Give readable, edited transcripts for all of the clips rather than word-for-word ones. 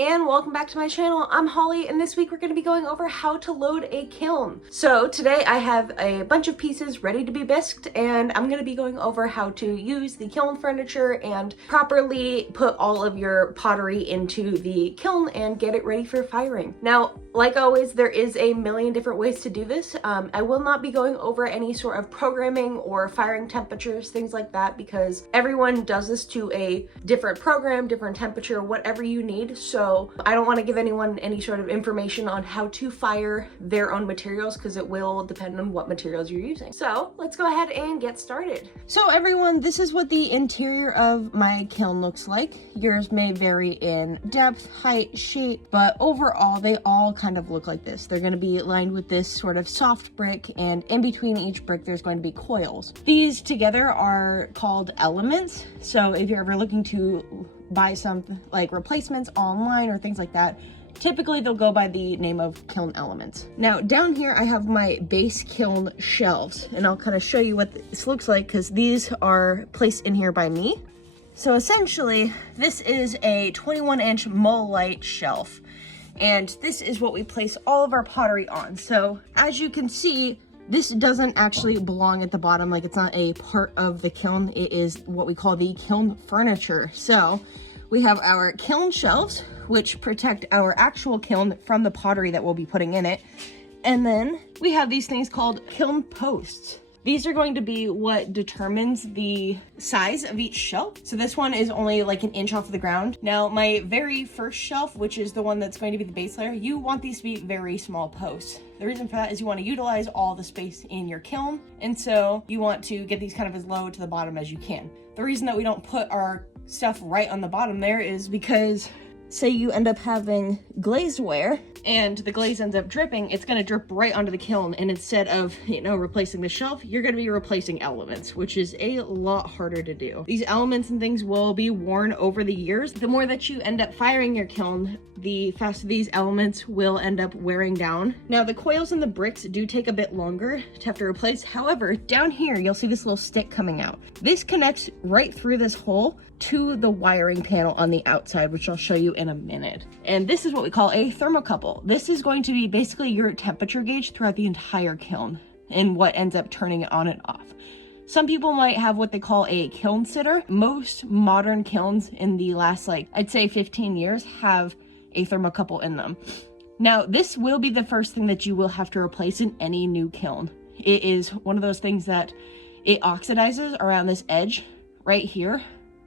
and welcome back to my channel. I'm Holly, and this week we're going to be going over how to load a kiln. So today I have a bunch of pieces ready to be bisqued, and I'm going to be going over how to use the kiln furniture and properly put all of your pottery into the kiln and get it ready for firing. Now, like always, there is a million different ways to do this. I will not be going over any sort of programming or firing temperatures, things like that, because everyone does this to a different program, different temperature, whatever you need. So I don't want to give anyone any sort of information on how to fire their own materials because it will depend on what materials you're using. So let's go ahead and get started. So everyone, this is what the interior of my kiln looks like. Yours may vary in depth, height, shape, but overall they all kind of look like this. They're going to be lined with this sort of soft brick, and in between each brick there's going to be coils. These together are called elements. So if you're ever looking to buy some like replacements online or things like that, typically they'll go by the name of kiln elements. Now down here I have my base kiln shelves, and I'll kind of show you what this looks like because these are placed in here by me. So essentially this is a 21-inch Mullite shelf, and this is what we place all of our pottery on. So as you can see, this doesn't actually belong at the bottom, like it's not a part of the kiln. It is what we call the kiln furniture. So we have our kiln shelves, which protect our actual kiln from the pottery that we'll be putting in it. And then we have these things called kiln posts. These are going to be what determines the size of each shelf. So this one is only like an inch off the ground. Now my very first shelf, which is the one that's going to be the base layer, you want these to be very small posts. The reason for that is you want to utilize all the space in your kiln, and so you want to get these kind of as low to the bottom as you can. The reason that we don't put our stuff right on the bottom there is because say you end up having glazeware and the glaze ends up dripping, it's going to drip right onto the kiln, and instead of, replacing the shelf, you're going to be replacing elements, which is a lot harder to do. These elements and things will be worn over the years. The more that you end up firing your kiln, the faster these elements will end up wearing down. Now the coils and the bricks do take a bit longer to have to replace. However, down here you'll see this little stick coming out. This connects right through this hole to the wiring panel on the outside, which I'll show you in a minute. And this is what we call a thermocouple. This is going to be basically your temperature gauge throughout the entire kiln and what ends up turning it on and off. Some people might have what they call a kiln sitter. Most modern kilns in the last, I'd say 15 years have a thermocouple in them. Now, this will be the first thing that you will have to replace in any new kiln. It is one of those things that it oxidizes around this edge right here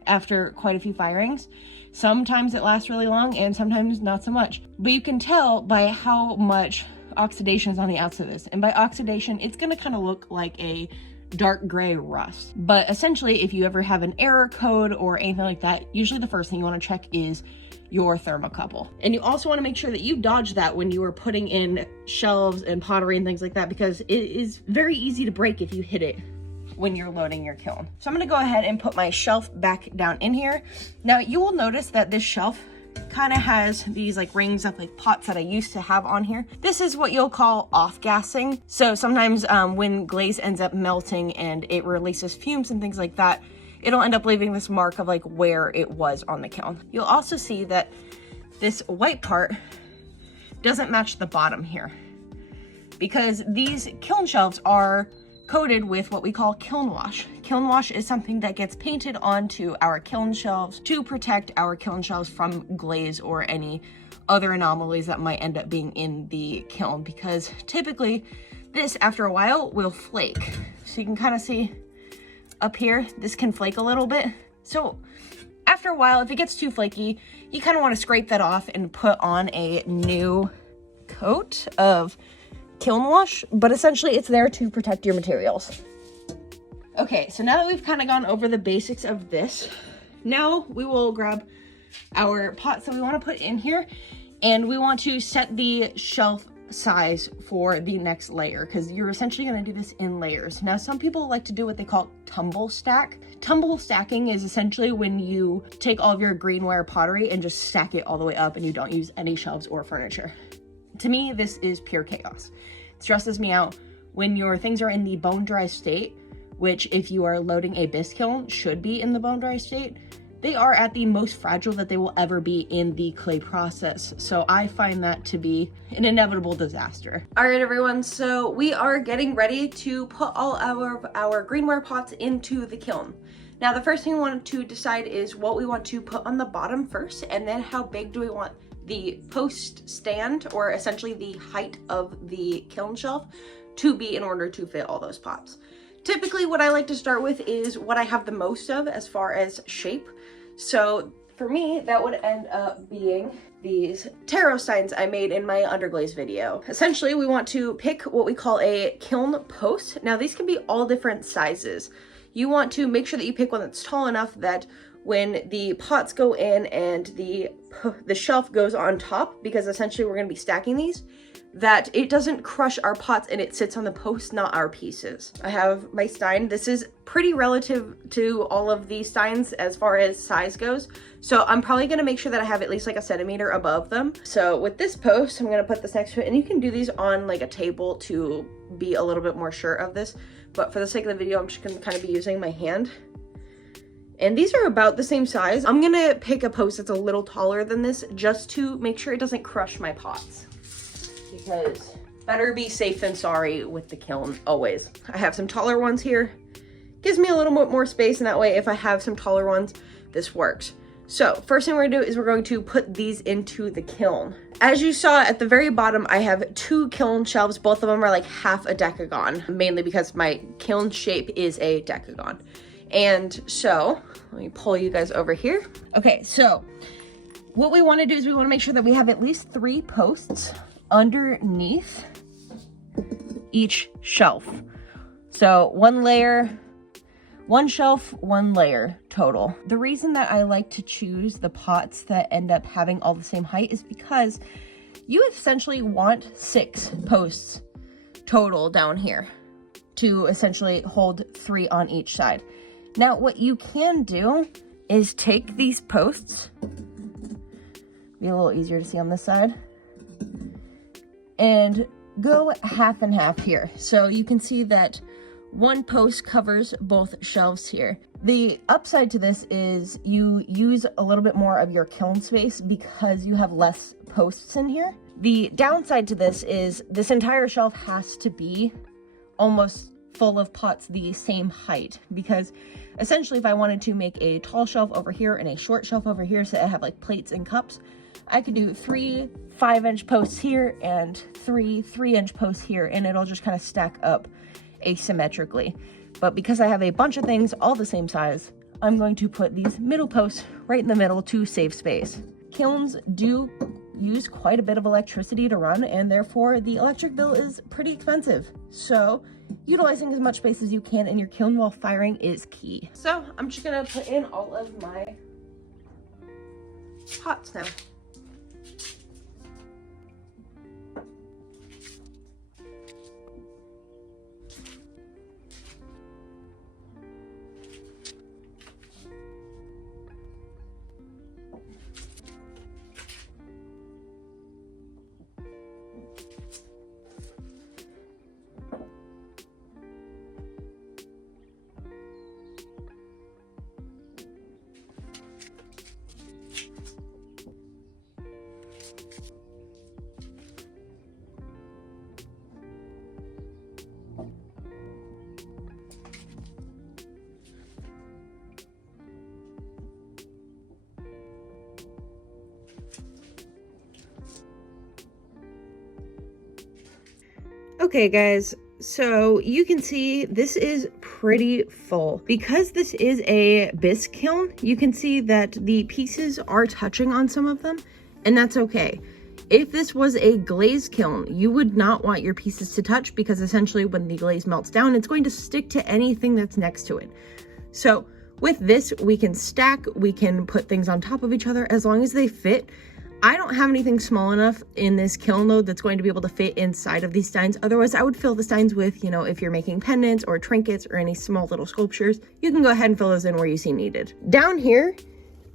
after quite a few firings. Sometimes it lasts really long and sometimes not so much. But you can tell by how much oxidation is on the outside of this. And by oxidation, it's going to kind of look like a dark gray rust. But essentially, if you ever have an error code or anything like that, usually the first thing you want to check is your thermocouple. And you also want to make sure that you dodge that when you are putting in shelves and pottery and things like that, because it is very easy to break if you hit it when you're loading your kiln. So I'm going to go ahead and put my shelf back down in here. Now you will notice that this shelf kind of has these rings of pots that I used to have on here. This is what you'll call off-gassing. So sometimes when glaze ends up melting and it releases fumes and things like that, it'll end up leaving this mark of where it was on the kiln. You'll also see that this white part doesn't match the bottom here because these kiln shelves are coated with what we call kiln wash. Kiln wash is something that gets painted onto our kiln shelves to protect our kiln shelves from glaze or any other anomalies that might end up being in the kiln, because typically this after a while will flake. So you can kind of see up here, this can flake a little bit. So after a while, if it gets too flaky, you kind of want to scrape that off and put on a new coat of kiln wash, but essentially it's there to protect your materials. Okay, so now that we've kind of gone over the basics of this, now we will grab our pots that we want to put in here, and we want to set the shelf size for the next layer, because you're essentially going to do this in layers. Now some people like to do what they call tumble stack. Tumble stacking is essentially when you take all of your greenware pottery and just stack it all the way up and you don't use any shelves or furniture. To me, this is pure chaos. It stresses me out when your things are in the bone dry state, which if you are loading a bisque kiln should be in the bone dry state. they are at the most fragile that they will ever be in the clay process. So I find that to be an inevitable disaster. All right, everyone, so we are getting ready to put all our greenware pots into the kiln. Now, the first thing we want to decide is what we want to put on the bottom first, and then how big do we want the post stand, or essentially the height of the kiln shelf, to be in order to fit all those pots. Typically, what I like to start with is what I have the most of as far as shape. So for me, that would end up being these tarot signs I made in my underglaze video. Essentially, we want to pick what we call a kiln post. Now, these can be all different sizes. You want to make sure that you pick one that's tall enough that when the pots go in and the shelf goes on top, because essentially we're going to be stacking these, that it doesn't crush our pots and it sits on the post, not our pieces. I have my stein. This is pretty relative to all of these steins as far as size goes. So I'm probably going to make sure that I have at least like a centimeter above them. So with this post, I'm going to put this next to it, and you can do these on like a table to be a little bit more sure of this. But for the sake of the video, I'm just going to kind of be using my hand. And these are about the same size. I'm going to pick a post that's a little taller than this just to make sure it doesn't crush my pots. Because better be safe than sorry with the kiln, always. I have some taller ones here. Gives me a little bit more space, and that way if I have some taller ones, this works. So first thing we're gonna do is we're going to put these into the kiln. As you saw at the very bottom, I have 2 kiln shelves. Both of them are like half a decagon, mainly because my kiln shape is a decagon. And so let me pull you guys over here. Okay, so what we want to do is we want to make sure that we have at least 3 posts underneath each shelf. So 1 layer, 1 shelf, 1 layer total. The reason that I like to choose the pots that end up having all the same height is because you essentially want 6 posts total down here to essentially hold 3 on each side. Now, what you can do is take these posts, be a little easier to see on this side, and go half and half here. So you can see that 1 post covers both shelves here. The upside to this is you use a little bit more of your kiln space because you have less posts in here. The downside to this is this entire shelf has to be almost full of pots the same height, because essentially if I wanted to make a tall shelf over here and a short shelf over here, so I have like plates and cups, I could do 3 5-inch posts here and 3 3-inch posts here, and it'll just kind of stack up asymmetrically. But because I have a bunch of things all the same size, I'm going to put these middle posts right in the middle to save space. Kilns do use quite a bit of electricity to run, and therefore the electric bill is pretty expensive. So utilizing as much space as you can in your kiln while firing is key. So I'm just gonna put in all of my pots now. Okay guys, so you can see this is pretty full. Because this is a bisque kiln, you can see that the pieces are touching on some of them, and that's okay. If this was a glaze kiln, you would not want your pieces to touch, because essentially when the glaze melts down, it's going to stick to anything that's next to it. So with this, we can stack, we can put things on top of each other as long as they fit. I don't have anything small enough in this kiln load that's going to be able to fit inside of these steins. Otherwise, I would fill the steins with, you know, if you're making pendants or trinkets or any small little sculptures, you can go ahead and fill those in where you see needed. Down here,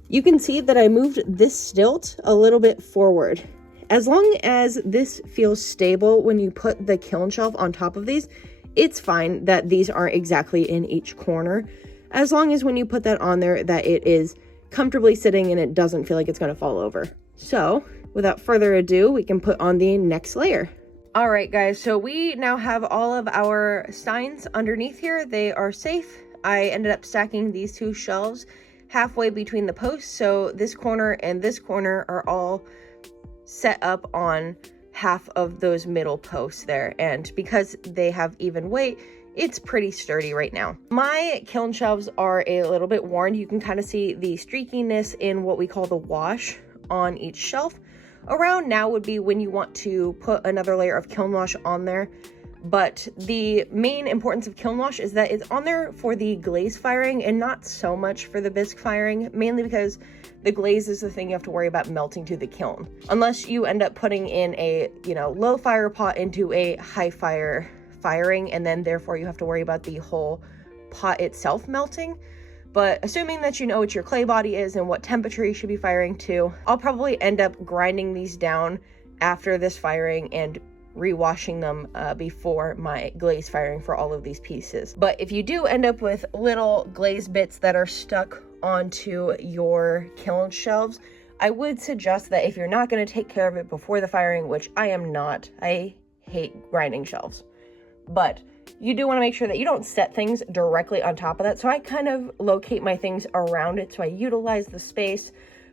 you can see that I moved this stilt a little bit forward. As long as this feels stable when you put the kiln shelf on top of these, it's fine that these aren't exactly in each corner. As long as when you put that on there that it is comfortably sitting and it doesn't feel like it's going to fall over. So without further ado, we can put on the next layer. All right, guys, so we now have all of our steins underneath here. They are safe. I ended up stacking these two shelves halfway between the posts. So this corner and this corner are all set up on half of those middle posts there. And because they have even weight, it's pretty sturdy right now. My kiln shelves are a little bit worn. You can kind of see the streakiness in what we call the wash on each shelf. Around now would be when you want to put another layer of kiln wash on there. But the main importance of kiln wash is that it's on there for the glaze firing and not so much for the bisque firing, mainly because the glaze is the thing you have to worry about melting to the kiln. Unless you end up putting in a, low fire pot into a high fire firing, and then therefore you have to worry about the whole pot itself melting. But assuming that you know what your clay body is and what temperature you should be firing to, I'll probably end up grinding these down after this firing and rewashing them before my glaze firing for all of these pieces. But if you do end up with little glaze bits that are stuck onto your kiln shelves, I would suggest that if you're not going to take care of it before the firing, which I am not, I hate grinding shelves, but you do want to make sure that you don't set things directly on top of that. So I kind of locate my things around it. So I utilize the space,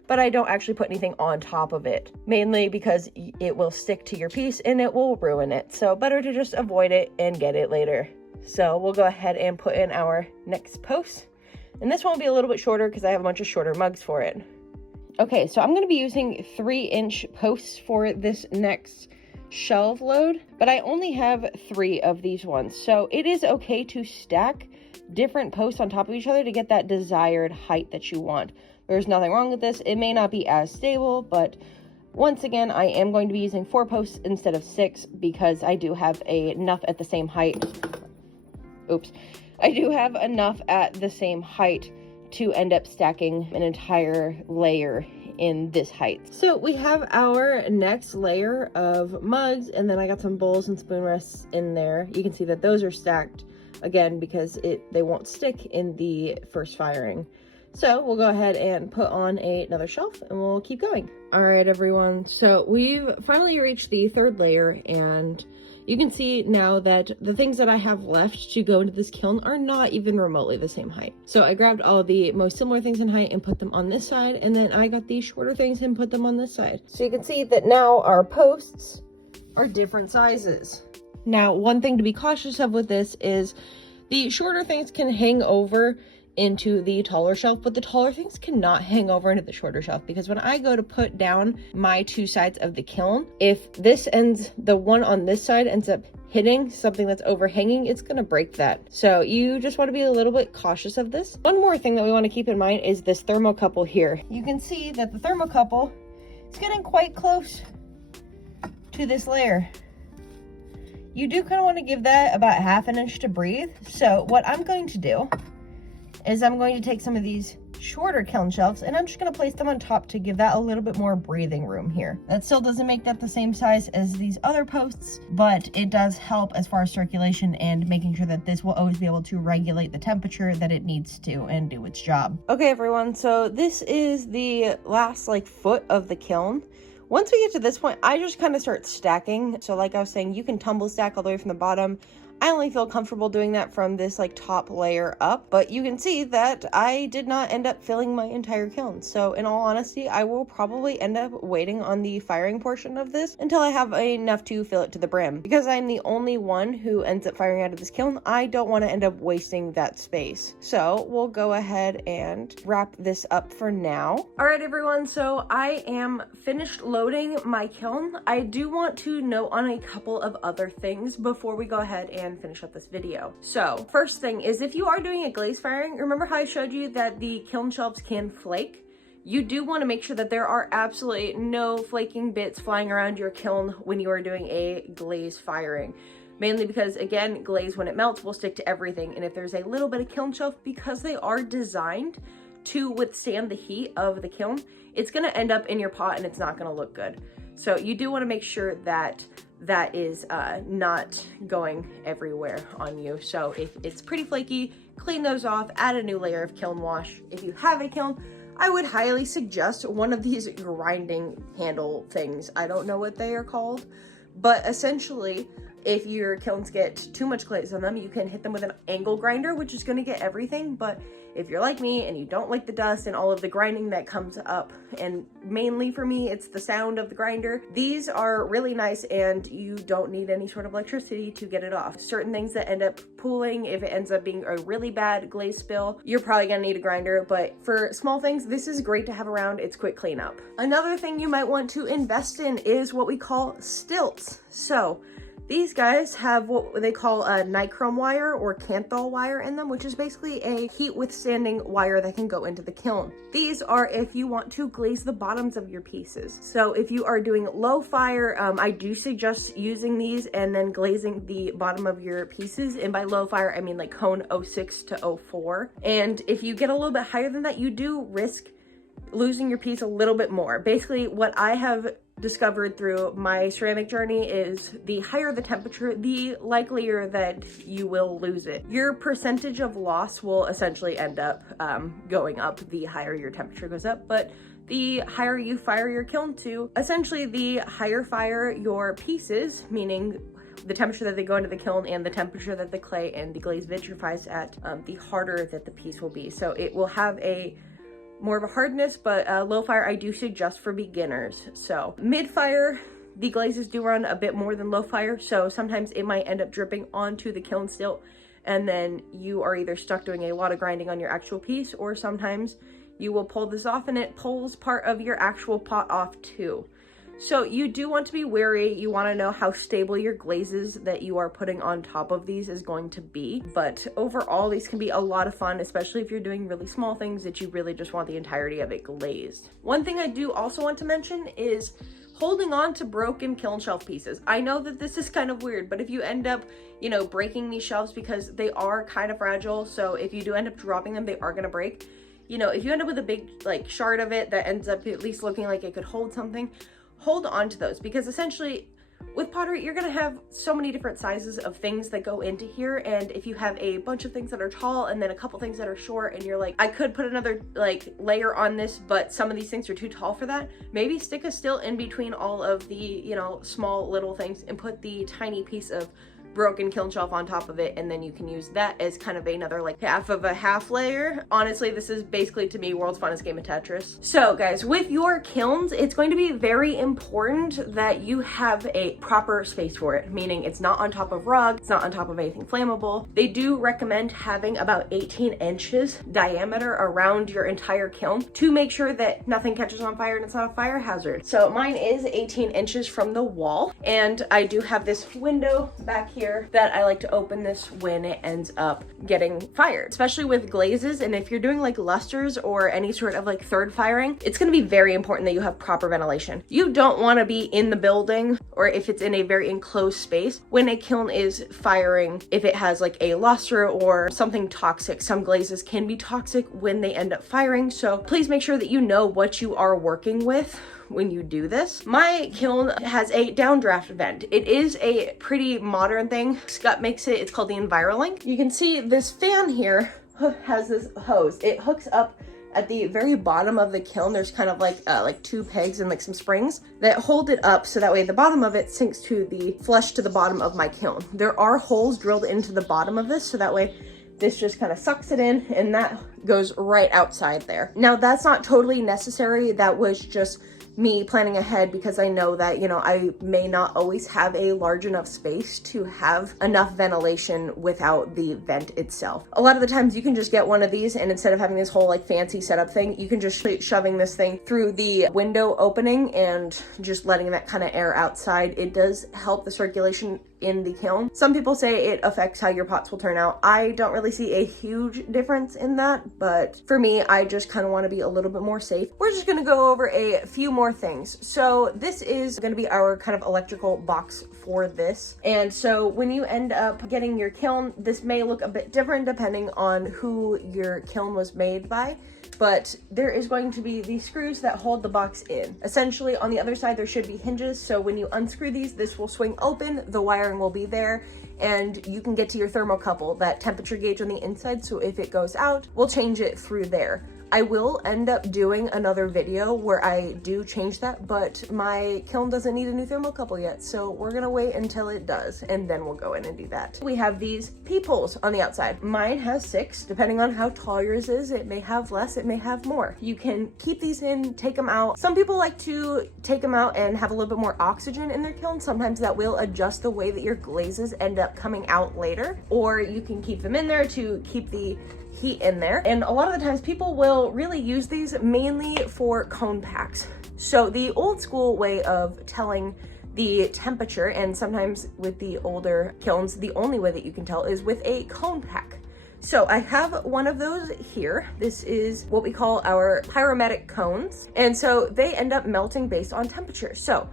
but I don't actually put anything on top of it, mainly because it will stick to your piece and it will ruin it. So better to just avoid it and get it later. So we'll go ahead and put in our next post. And this one will be a little bit shorter because I have a bunch of shorter mugs for it. Okay, so I'm going to be using 3-inch posts for this next shelf load, but I only have 3 of these ones. So it is okay to stack different posts on top of each other to get that desired height that you want. There's nothing wrong with this. It may not be as stable, but once again, I am going to be using 4 posts instead of 6 because I do have enough at the same height. Oops. I do have enough at the same height to end up stacking an entire layer in this height. So we have our next layer of mugs, and then I got some bowls and spoon rests in there. You can see that those are stacked again because they won't stick in the first firing. So we'll go ahead and put on another shelf and we'll keep going. All right, everyone. So we've finally reached the 3rd layer, and you can see now that the things that I have left to go into this kiln are not even remotely the same height. So I grabbed all of the most similar things in height and put them on this side, and then I got these shorter things and put them on this side. So you can see that now our posts are different sizes. Now, one thing to be cautious of with this is the shorter things can hang over into the taller shelf, but the taller things cannot hang over into the shorter shelf, because when I go to put down my 2 sides of the kiln, if the one on this side ends up hitting something that's overhanging, it's going to break that. So you just want to be a little bit cautious of this. One more thing that we want to keep in mind is this thermocouple here. You can see that the thermocouple is getting quite close to this layer. You do kind of want to give that about 1/2 inch to breathe. So what I'm going to do is I'm going to take some of these shorter kiln shelves and I'm just going to place them on top to give that a little bit more breathing room here. That still doesn't make that the same size as these other posts, but it does help as far as circulation and making sure that this will always be able to regulate the temperature that it needs to and do its job. Okay, everyone, so this is the last foot of the kiln. Once we get to this point, I just kind of start stacking. So like I was saying, you can tumble stack all the way from the bottom. I only feel comfortable doing that from this top layer up, but you can see that I did not end up filling my entire kiln. So in all honesty, I will probably end up waiting on the firing portion of this until I have enough to fill it to the brim. Because I'm the only one who ends up firing out of this kiln, I don't want to end up wasting that space. So we'll go ahead and wrap this up for now. All right, everyone, so I am finished loading my kiln. I do want to note on a couple of other things before we go ahead and finish up this video. So first thing is, if you are doing a glaze firing, remember how I showed you that the kiln shelves can flake? You do want to make sure that there are absolutely no flaking bits flying around your kiln when you are doing a glaze firing. Mainly because, again, glaze when it melts will stick to everything, and if there's a little bit of kiln shelf, because they are designed to withstand the heat of the kiln, it's going to end up in your pot and it's not going to look good. So you do want to make sure that that is not going everywhere on you. So if it's pretty flaky, clean those off, add a new layer of kiln wash. If you have a kiln, I would highly suggest one of these grinding handle things. I don't know what they are called, but essentially, if your kilns get too much glaze on them, you can hit them with an angle grinder, which is going to get everything. But if you're like me and you don't like the dust and all of the grinding that comes up, and mainly for me, it's the sound of the grinder, these are really nice and you don't need any sort of electricity to get it off. Certain things that end up pooling, if it ends up being a really bad glaze spill, you're probably gonna need a grinder. But for small things, this is great to have around. It's quick cleanup. Another thing you might want to invest in is what we call stilts. So these guys have what they call a nichrome wire or canthal wire in them, which is basically a heat withstanding wire that can go into the kiln. These are if you want to glaze the bottoms of your pieces. So if you are doing low fire, I do suggest using these and then glazing the bottom of your pieces. And by low fire, I mean like cone 06 to 04. And if you get a little bit higher than that, you do risk losing your piece a little bit more. Basically, what I have discovered through my ceramic journey is the higher the temperature, the likelier that you will lose it. Your percentage of loss will essentially end up going up the higher your temperature goes up, but the higher you fire your kiln to, essentially the higher fire your pieces, meaning the temperature that they go into the kiln and the temperature that the clay and the glaze vitrifies at, the harder that the piece will be. So it will have a more of a hardness, but low fire I do suggest for beginners. So mid fire, the glazes do run a bit more than low fire, so sometimes it might end up dripping onto the kiln stilt, and then you are either stuck doing a lot of grinding on your actual piece, or sometimes you will pull this off and it pulls part of your actual pot off too. So you do want to be wary. You want to know how stable your glazes that you are putting on top of these is going to be. But overall, these can be a lot of fun, especially if you're doing really small things that you really just want the entirety of it glazed. One thing I do also want to mention is holding on to broken kiln shelf pieces. I know that this is kind of weird, but if you end up, you know, breaking these shelves, because they are kind of fragile, so if you do end up dropping them, they are going to break. You know, if you end up with a big like shard of it that ends up at least looking like it could hold something, hold on to those, because essentially with pottery, you're going to have so many different sizes of things that go into here. And if you have a bunch of things that are tall and then a couple things that are short, and you're like, I could put another like layer on this, but some of these things are too tall for that, maybe stick a stilt in between all of the, you know, small little things and put the tiny piece of broken kiln shelf on top of it, and then you can use that as kind of another like half of a half layer. Honestly, this is basically to me world's funnest game of Tetris. So guys, with your kilns, it's going to be very important that you have a proper space for it, meaning it's not on top of rug, it's not on top of anything flammable. They do recommend having about 18 inches diameter around your entire kiln to make sure that nothing catches on fire and it's not a fire hazard. So mine is 18 inches from the wall, and I do have this window back here that I like to open this when it ends up getting fired, especially with glazes. And if you're doing like lusters or any sort of like third firing, it's going to be very important that you have proper ventilation. You don't want to be in the building, or if it's in a very enclosed space, when a kiln is firing, if it has like a luster or something toxic. Some glazes can be toxic when they end up firing, so please make sure that you know what you are working with when you do this. My kiln has a downdraft vent. It is a pretty modern thing. Scott makes it. It's called the EnviroLink. You can see this fan here has this hose. It hooks up at the very bottom of the kiln. There's kind of like two pegs and like some springs that hold it up, so that way the bottom of it sinks to the flush to the bottom of my kiln. There are holes drilled into the bottom of this, so that way this just kind of sucks it in, and that goes right outside there. Now that's not totally necessary. That was just me planning ahead, because I know that, you know, I may not always have a large enough space to have enough ventilation without the vent itself. A lot of the times you can just get one of these, and instead of having this whole like fancy setup thing, you can just shoving this thing through the window opening and just letting that kind of air outside. It does help the circulation in the kiln. Some people say it affects how your pots will turn out. I don't really see a huge difference in that, but for me, I just kind of want to be a little bit more safe. We're just going to go over a few more things. So this is going to be our kind of electrical box for this. And so when you end up getting your kiln, this may look a bit different depending on who your kiln was made by, but there is going to be these screws that hold the box in. Essentially, on the other side, there should be hinges. So when you unscrew these, this will swing open, the wiring will be there, and you can get to your thermocouple, that temperature gauge on the inside. So if it goes out, we'll change it through there. I will end up doing another video where I do change that, but my kiln doesn't need a new thermocouple yet, so we're gonna wait until it does, and then we'll go in and do that. We have these peepholes on the outside. Mine has 6, depending on how tall yours is. It may have less, it may have more. You can keep these in, take them out. Some people like to take them out and have a little bit more oxygen in their kiln. Sometimes that will adjust the way that your glazes end up coming out later, or you can keep them in there to keep the heat in there. And a lot of the times people will really use these mainly for cone packs. So the old school way of telling the temperature, and sometimes with the older kilns, the only way that you can tell is with a cone pack. So I have one of those here. This is what we call our Pyromatic Cones. And so they end up melting based on temperature. So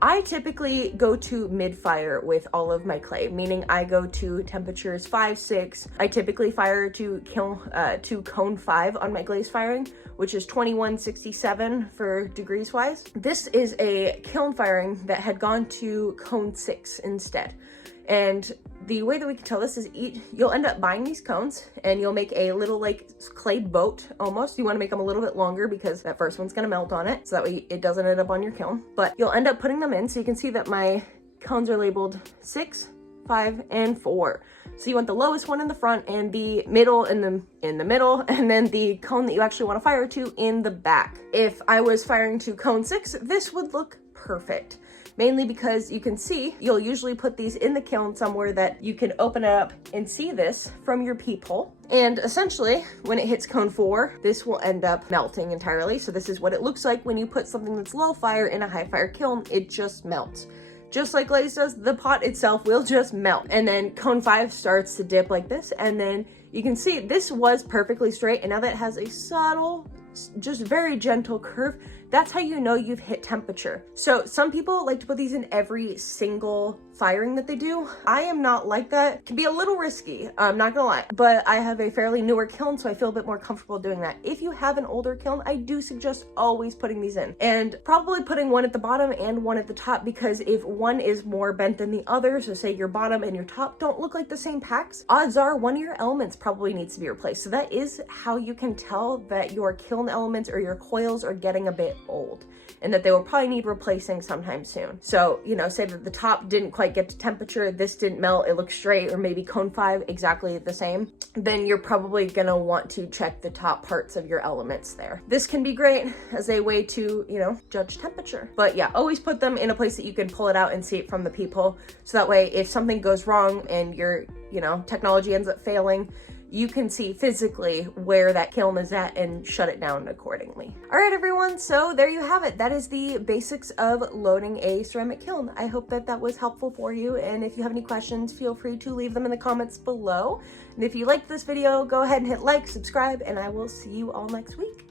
I typically go to mid-fire with all of my clay, meaning I go to temperatures 5, 6. I typically fire to cone 5 on my glaze firing, which is 2167 for degrees wise. This is a kiln firing that had gone to cone 6 instead. And the way that we can tell this is you'll end up buying these cones and you'll make a little like clay boat almost. You want to make them a little bit longer because that first one's going to melt on it, so that way it doesn't end up on your kiln. But you'll end up putting them in, so you can see that my cones are labeled 6, 5, and 4. So you want the lowest one in the front and the middle in the middle, and then the cone that you actually want to fire to in the back. If I was firing to cone 6, this would look perfect. Mainly because you can see, you'll usually put these in the kiln somewhere that you can open it up and see this from your peephole. And essentially, when it hits cone 4, this will end up melting entirely. So this is what it looks like when you put something that's low fire in a high fire kiln. It just melts. Just like glaze does, the pot itself will just melt. And then cone 5 starts to dip like this. And then you can see this was perfectly straight. And now that it has a subtle, just very gentle curve, that's how you know you've hit temperature. So some people like to put these in every single firing that they do. I am not like that. It can be a little risky, I'm not gonna lie, but I have a fairly newer kiln, so I feel a bit more comfortable doing that. If you have an older kiln, I do suggest always putting these in, and probably putting one at the bottom and one at the top, because if one is more bent than the other, so say your bottom and your top don't look like the same packs, odds are one of your elements probably needs to be replaced. So that is how you can tell that your kiln elements or your coils are getting a bit old, and that they will probably need replacing sometime soon. So, you know, say that the top didn't quite get to temperature, this didn't melt, it looks straight, or maybe cone 5 exactly the same, then you're probably gonna want to check the top parts of your elements there. This can be great as a way to, you know, judge temperature. But yeah, always put them in a place that you can pull it out and see it from the peephole. So that way, if something goes wrong and your, you know, technology ends up failing, you can see physically where that kiln is at and shut it down accordingly. All right, everyone, so there you have it. That is the basics of loading a ceramic kiln. I hope that that was helpful for you, and if you have any questions, feel free to leave them in the comments below. And if you liked this video, go ahead and hit like, subscribe, and I will see you all next week.